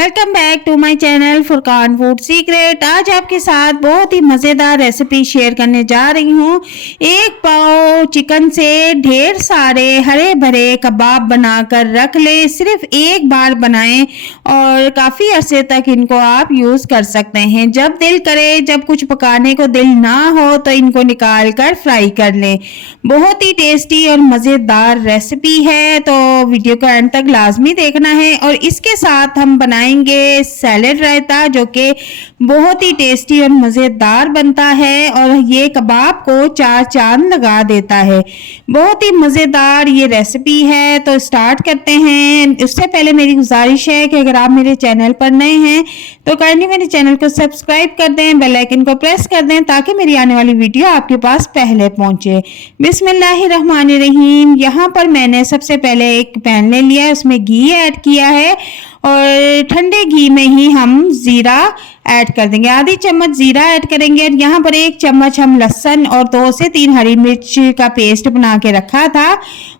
Welcome back to my channel Furqan food secret. आज आपके साथ बहुत ही मज़ेदार रेसिपी शेयर करने जा रही हूँ। एक पाव चिकन से ढेर सारे हरे भरे कबाब बनाकर रख ले। सिर्फ एक बार बनाएं और काफ़ी अरसे तक इनको आप यूज़ कर सकते हैं। जब दिल करे, जब कुछ पकाने को दिल ना हो तो इनको निकाल कर फ्राई कर लें। बहुत ही टेस्टी और मज़ेदार रेसिपी है, तो वीडियो को एंड तक लाजमी देखना है। और इसके साथ हम बनाएंगे सैलेड रायता, जो कि बहुत ही टेस्टी और मज़ेदार बनता है और ये कबाब को चार चांद लगा देता है। बहुत ही मज़ेदार ये रेसिपी है, तो स्टार्ट करते हैं। उससे पहले मेरी गुजारिश है कि अगर आप मेरे चैनल पर नए हैं तो काइंडली मेरे चैनल को सब्सक्राइब कर दें, बेल आइकन को प्रेस कर दें ताकि मेरी आने वाली वीडियो आपके पास पहले पहुंचे। बिस्मिल्लाहिर्रहमानिर्रहीम। यहाँ पर मैंने सबसे पहले एक पैन ले लिया है, उसमें घी ऐड किया है और ठंडे घी में ही हम ज़ीरा ऐड कर देंगे। आधी चम्मच ज़ीरा ऐड करेंगे और यहाँ पर 1 चम्मच हम लहसुन और 2 से 3 हरी मिर्च का पेस्ट बना के रखा था,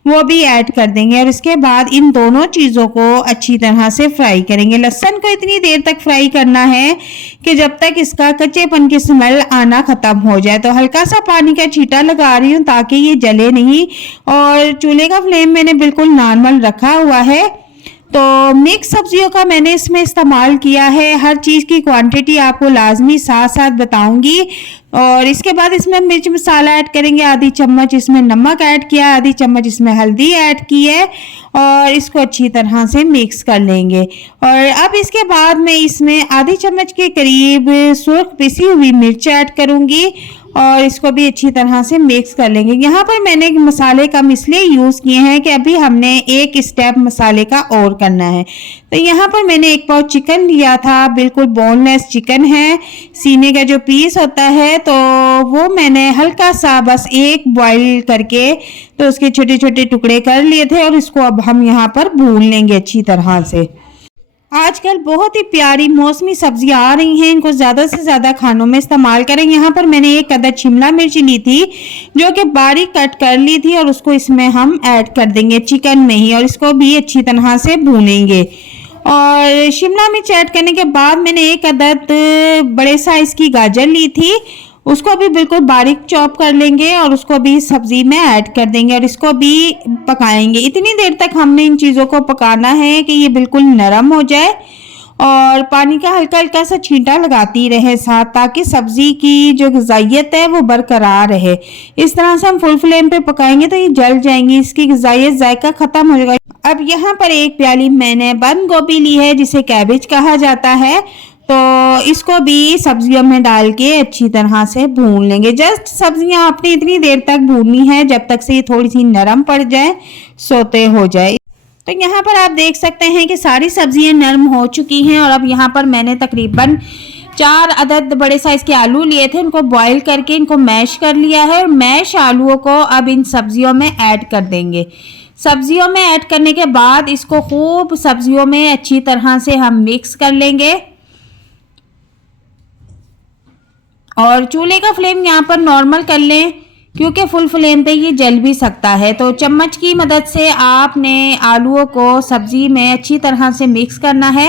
वो भी ऐड कर देंगे। और इसके बाद इन दोनों चीज़ों को अच्छी तरह से फ्राई करेंगे। लहसुन को इतनी देर तक फ्राई करना है कि जब तक इसका कच्चेपन की स्मेल आना ख़त्म हो जाए। तो हल्का सा पानी का छींटा लगा रही हूँ ताकि ये जले नहीं। और चूल्हे का फ्लेम मैंने बिल्कुल नॉर्मल रखा हुआ है। तो मिक्स सब्जियों का मैंने इसमें इस्तेमाल किया है। हर चीज़ की क्वांटिटी आपको लाजमी साथ साथ बताऊंगी। और इसके बाद इसमें मिर्च मसाला ऐड करेंगे। आधी चम्मच इसमें नमक ऐड किया, आधी चम्मच इसमें हल्दी ऐड की है और इसको अच्छी तरह से मिक्स कर लेंगे। और अब इसके बाद मैं इसमें आधी चम्मच के करीब सुर्ख पिसी हुई मिर्च ऐड करूंगी और इसको भी अच्छी तरह से मिक्स कर लेंगे। यहाँ पर मैंने मसाले कम इसलिए यूज़ किए हैं कि अभी हमने एक स्टेप मसाले का और करना है। तो यहाँ पर मैंने 1 पाव चिकन लिया था, बिल्कुल बोनलेस चिकन है। सीने का जो पीस होता है तो वो मैंने हल्का सा बस एक बॉईल करके तो उसके छोटे छोटे टुकड़े कर लिए थे और इसको अब हम यहाँ पर भून लेंगे अच्छी तरह से। आजकल बहुत ही प्यारी मौसमी सब्जियां आ रही हैं, इनको ज़्यादा से ज़्यादा खानों में इस्तेमाल करें। यहाँ पर मैंने 1 अदद शिमला मिर्च ली थी जो कि बारीक कट कर ली थी और उसको इसमें हम ऐड कर देंगे चिकन में ही और इसको भी अच्छी तरह से भूनेंगे। और शिमला मिर्च ऐड करने के बाद मैंने 1 अदद बड़े साइज़ की गाजर ली थी, उसको भी बिल्कुल बारीक चॉप कर लेंगे और उसको भी सब्जी में ऐड कर देंगे और इसको भी पकाएंगे। इतनी देर तक हमने इन चीज़ों को पकाना है कि ये बिल्कुल नरम हो जाए और पानी का हल्का हल्का सा छींटा लगाती रहे साथ, ताकि सब्जी की जो ग़िज़ाइयत है वो बरकरार रहे। इस तरह से हम फुल फ्लेम पे पकाएंगे तो ये जल जाएंगी, इसकी ग़िज़ाइयत जायका ख़त्म हो जाएगा। अब यहाँ पर 1 प्याली मैंने बंद गोभी ली है जिसे कैबेज कहा जाता है, तो इसको भी सब्जियों में डाल के अच्छी तरह से भून लेंगे। जस्ट सब्जियां आपने इतनी देर तक भूननी है जब तक से ये थोड़ी सी नरम पड़ जाए, सोते हो जाए। तो यहाँ पर आप देख सकते हैं कि सारी सब्जियां नरम हो चुकी हैं। और अब यहाँ पर मैंने तकरीबन 4 अदद बड़े साइज़ के आलू लिए थे, इनको बॉईल करके इनको मैश कर लिया है। और मैश आलूओं को अब इन सब्जियों में ऐड कर देंगे। सब्जियों में ऐड करने के बाद इसको खूब सब्जियों में अच्छी तरह से हम मिक्स कर लेंगे। और चूल्हे का फ्लेम यहाँ पर नॉर्मल कर लें क्योंकि फुल फ्लेम पे ये जल भी सकता है। तो चम्मच की मदद से आपने आलूओं को सब्जी में अच्छी तरह से मिक्स करना है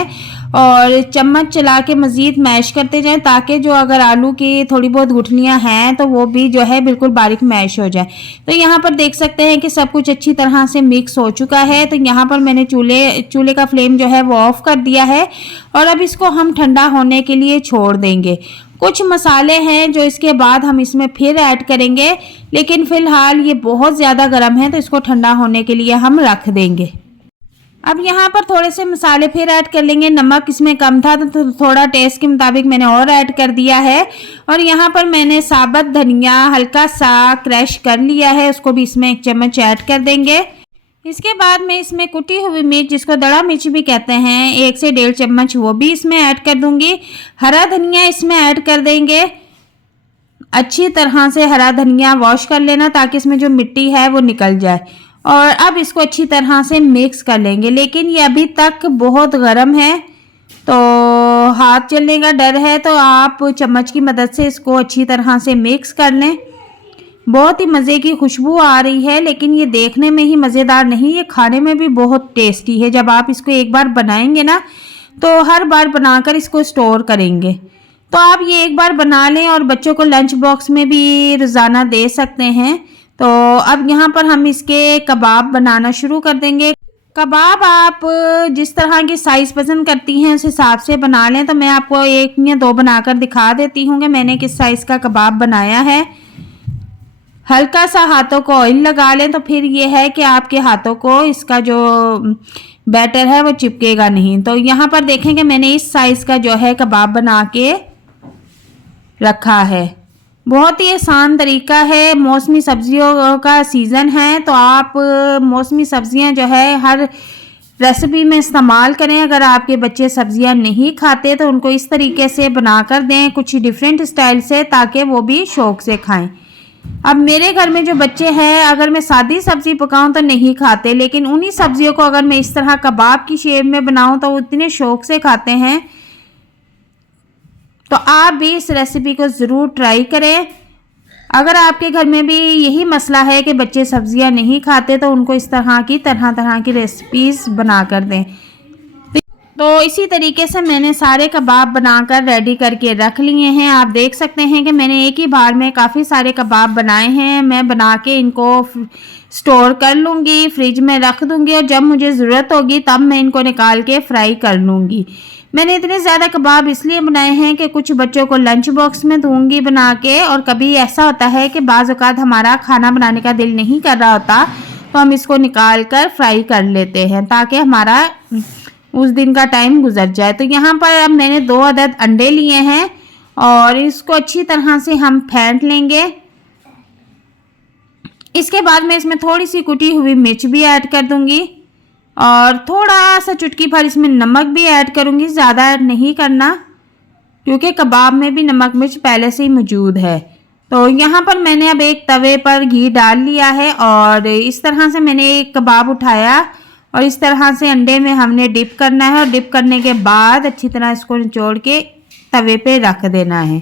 और चम्मच चला के मज़ीद मैश करते जाएं ताकि जो अगर आलू की थोड़ी बहुत गुठलियां हैं तो वो भी जो है बिल्कुल बारीक मैश हो जाए। तो यहाँ पर देख सकते हैं कि सब कुछ अच्छी तरह से मिक्स हो चुका है। तो यहाँ पर मैंने चूल्हे का फ्लेम जो है वो ऑफ़ कर दिया है और अब इसको हम ठंडा होने के लिए छोड़ देंगे। कुछ मसाले हैं जो इसके बाद हम इसमें फिर ऐड करेंगे, लेकिन फ़िलहाल ये बहुत ज़्यादा गर्म है तो इसको ठंडा होने के लिए हम रख देंगे। अब यहाँ पर थोड़े से मसाले फिर ऐड कर लेंगे। नमक इसमें कम था तो थोड़ा टेस्ट के मुताबिक मैंने और ऐड कर दिया है। और यहाँ पर मैंने साबुत धनिया हल्का सा क्रश कर लिया है, उसको भी इसमें 1 चम्मच ऐड कर देंगे। इसके बाद मैं इसमें कुटी हुई मिर्च, जिसको दड़ा मिर्च भी कहते हैं, 1 से 1.5 चम्मच वो भी इसमें ऐड कर दूंगी। हरा धनिया इसमें ऐड कर देंगे। अच्छी तरह से हरा धनिया वॉश कर लेना ताकि इसमें जो मिट्टी है वो निकल जाए। और अब इसको अच्छी तरह से मिक्स कर लेंगे, लेकिन ये अभी तक बहुत गर्म है तो हाथ जलने का डर है, तो आप चम्मच की मदद से इसको अच्छी तरह से मिक्स कर लें। बहुत ही मज़े की खुशबू आ रही है, लेकिन ये देखने में ही मज़ेदार नहीं, ये खाने में भी बहुत टेस्टी है। जब आप इसको एक बार बनाएंगे ना तो हर बार बनाकर इसको स्टोर करेंगे। तो आप ये एक बार बना लें और बच्चों को लंच बॉक्स में भी रोज़ाना दे सकते हैं। तो अब यहाँ पर हम इसके कबाब बनाना शुरू कर देंगे। कबाब आप जिस तरह की साइज़ पसंद करती हैं उस हिसाब से बना लें। तो मैं आपको 1 या 2 बनाकर दिखा देती हूँ कि मैंने किस साइज़ का कबाब बनाया है। हल्का सा हाथों को ऑयल लगा लें, तो फिर ये है कि आपके हाथों को इसका जो बैटर है वो चिपकेगा नहीं। तो यहाँ पर देखें कि मैंने इस साइज़ का जो है कबाब बना के रखा है। बहुत ही आसान तरीका है। मौसमी सब्जियों का सीज़न है तो आप मौसमी सब्जियां जो है हर रेसिपी में इस्तेमाल करें। अगर आपके बच्चे सब्जियां नहीं खाते तो उनको इस तरीके से बनाकर दें, कुछ डिफरेंट स्टाइल से, ताकि वो भी शौक़ से खाएं। अब मेरे घर में जो बच्चे हैं, अगर मैं सादी सब्ज़ी पकाऊं तो नहीं खाते, लेकिन उन्हीं सब्जियों को अगर मैं इस तरह कबाब की शेप में बनाऊं तो वो इतने शौक़ से खाते हैं। तो आप भी इस रेसिपी को ज़रूर ट्राई करें। अगर आपके घर में भी यही मसला है कि बच्चे सब्जियां नहीं खाते तो उनको इस तरह की रेसिपीज़ बना कर दें। तो इसी तरीके से मैंने सारे कबाब बनाकर रेडी करके रख लिए हैं। आप देख सकते हैं कि मैंने एक ही बार में काफ़ी सारे कबाब बनाए हैं। मैं बना के इनको स्टोर कर लूँगी, फ्रिज में रख दूँगी और जब मुझे ज़रूरत होगी तब मैं इनको निकाल के फ्राई कर लूँगी। मैंने इतने ज़्यादा कबाब इसलिए बनाए हैं कि कुछ बच्चों को लंच बॉक्स में दूंगी बना के, और कभी ऐसा होता है कि बाज़ औक़ात हमारा खाना बनाने का दिल नहीं कर रहा होता तो हम इसको निकाल कर फ्राई कर लेते हैं ताकि हमारा उस दिन का टाइम गुजर जाए। तो यहाँ पर अब मैंने 2 अदद अंडे लिए हैं और इसको अच्छी तरह से हम फेंट लेंगे। इसके बाद मैं इसमें थोड़ी सी कुटी हुई मिर्च भी ऐड कर दूंगी और थोड़ा सा चुटकी भर इसमें नमक भी ऐड करूंगी। ज़्यादा ऐड नहीं करना क्योंकि कबाब में भी नमक मिर्च पहले से ही मौजूद है। तो यहाँ पर मैंने अब एक तवे पर घी डाल लिया है और इस तरह से मैंने एक कबाब उठाया और इस तरह से अंडे में हमने डिप करना है और डिप करने के बाद अच्छी तरह इसको निचोड़ के तवे पे रख देना है।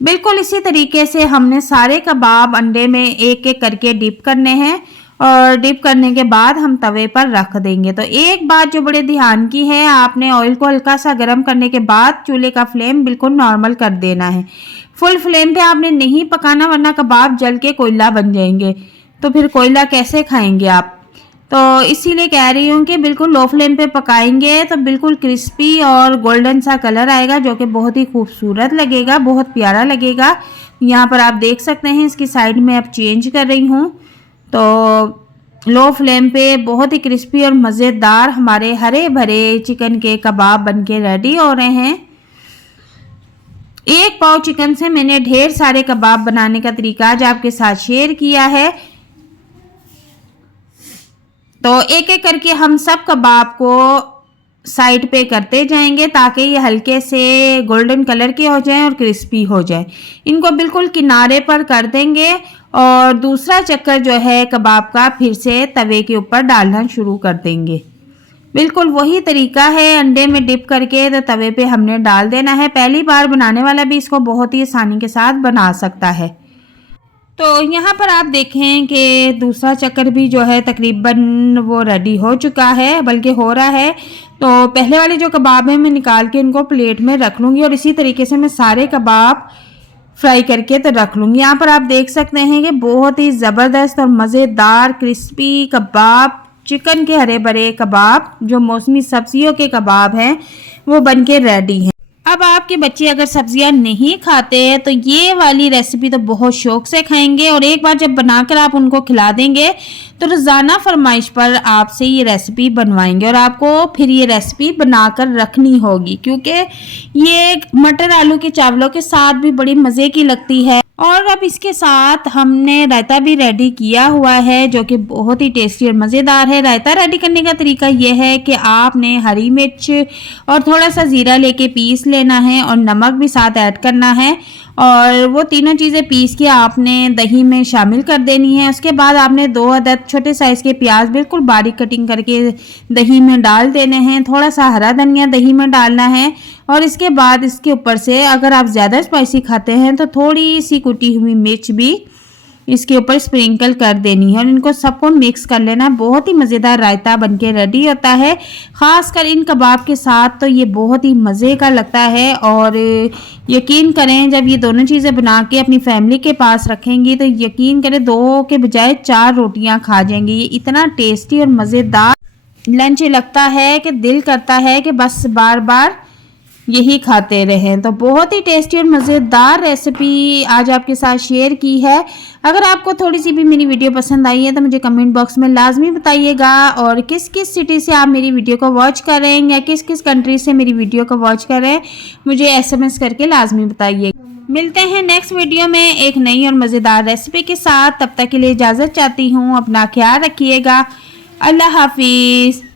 बिल्कुल इसी तरीके से हमने सारे कबाब अंडे में एक एक करके डिप करने हैं और डिप करने के बाद हम तवे पर रख देंगे। तो एक बात जो बड़े ध्यान की है, आपने ऑयल को हल्का सा गर्म करने के बाद चूल्हे का फ्लेम बिल्कुल नॉर्मल कर देना है। फुल फ्लेम पे आपने नहीं पकाना वरना कबाब जल के कोयला बन जाएंगे, तो फिर कोयला कैसे खाएंगे आप। तो इसीलिए कह रही हूँ कि बिल्कुल लो फ्लेम पे पकाएंगे तो बिल्कुल क्रिस्पी और गोल्डन सा कलर आएगा जो कि बहुत ही खूबसूरत लगेगा, बहुत प्यारा लगेगा। यहाँ पर आप देख सकते हैं इसकी साइड में अब चेंज कर रही हूँ। तो लो फ्लेम पे बहुत ही क्रिस्पी और मज़ेदार हमारे हरे भरे चिकन के कबाब बनके रेडी हो रहे हैं। 1 पाव चिकन से मैंने ढेर सारे कबाब बनाने का तरीका आज आपके साथ शेयर किया है। तो एक एक करके हम सब कबाब को साइड पे करते जाएंगे ताकि ये हल्के से गोल्डन कलर के हो जाएं और क्रिस्पी हो जाए। इनको बिल्कुल किनारे पर कर देंगे और दूसरा चक्कर जो है कबाब का फिर से तवे के ऊपर डालना शुरू कर देंगे। बिल्कुल वही तरीका है, अंडे में डिप करके तो तवे पे हमने डाल देना है। पहली बार बनाने वाला भी इसको बहुत ही आसानी के साथ बना सकता है। तो यहाँ पर आप देखें कि दूसरा चक्कर भी जो है तकरीबन वो रेडी हो चुका है, बल्कि हो रहा है। तो पहले वाले जो कबाब है मैं निकाल के इनको प्लेट में रख लूँगी और इसी तरीके से मैं सारे कबाब फ्राई करके तो रख लूँगी। यहाँ पर आप देख सकते हैं कि बहुत ही ज़बरदस्त और मज़ेदार क्रिस्पी कबाब, चिकन के हरे भरे कबाब जो मौसमी सब्जियों के कबाब हैं वो बनके रेडी हैं। अब आपके बच्चे अगर सब्जियां नहीं खाते हैं तो ये वाली रेसिपी तो बहुत शौक से खाएंगे और एक बार जब बनाकर आप उनको खिला देंगे तो रोज़ाना फरमाइश पर आपसे ये रेसिपी बनवाएंगे और आपको फिर ये रेसिपी बनाकर रखनी होगी क्योंकि ये मटर आलू के चावलों के साथ भी बड़ी मज़े की लगती है। और अब इसके साथ हमने रायता भी रेडी किया हुआ है जो कि बहुत ही टेस्टी और मज़ेदार है। रायता रेडी करने का तरीका यह है कि आपने हरी मिर्च और थोड़ा सा ज़ीरा लेके पीस लेना है और नमक भी साथ ऐड करना है और वो तीनों चीज़ें पीस के आपने दही में शामिल कर देनी है। उसके बाद आपने 2 अदद छोटे साइज़ के प्याज बिल्कुल बारीक कटिंग करके दही में डाल देने हैं। थोड़ा सा हरा धनिया दही में डालना है और इसके बाद इसके ऊपर से अगर आप ज़्यादा स्पाइसी खाते हैं तो थोड़ी सी कुटी हुई मिर्च भी इसके ऊपर स्प्रिंकल कर देनी है और इनको सबको मिक्स कर लेना। बहुत ही मज़ेदार रायता बनके रेडी होता है, ख़ासकर इन कबाब के साथ तो ये बहुत ही मज़े का लगता है। और यकीन करें जब ये दोनों चीज़ें बना के अपनी फैमिली के पास रखेंगी तो यकीन करें 2 के बजाय 4 रोटियां खा जाएंगी। ये इतना टेस्टी और मज़ेदार लंच लगता है कि दिल करता है कि बस बार बार यही खाते रहें। तो बहुत ही टेस्टी और मज़ेदार रेसिपी आज आपके साथ शेयर की है। अगर आपको थोड़ी सी भी मेरी वीडियो पसंद आई है तो मुझे कमेंट बॉक्स में लाजमी बताइएगा, और किस किस सिटी से आप मेरी वीडियो को वॉच कर रहे हैं या किस किस कंट्री से मेरी वीडियो को वॉच कर रहे हैं मुझे SMS करके लाजमी बताइए। मिलते हैं नेक्स्ट वीडियो में एक नई और मज़ेदार रेसिपी के साथ। तब तक के लिए इजाज़त चाहती हूँ। अपना ख्याल रखिएगा। अल्लाह हाफिज़।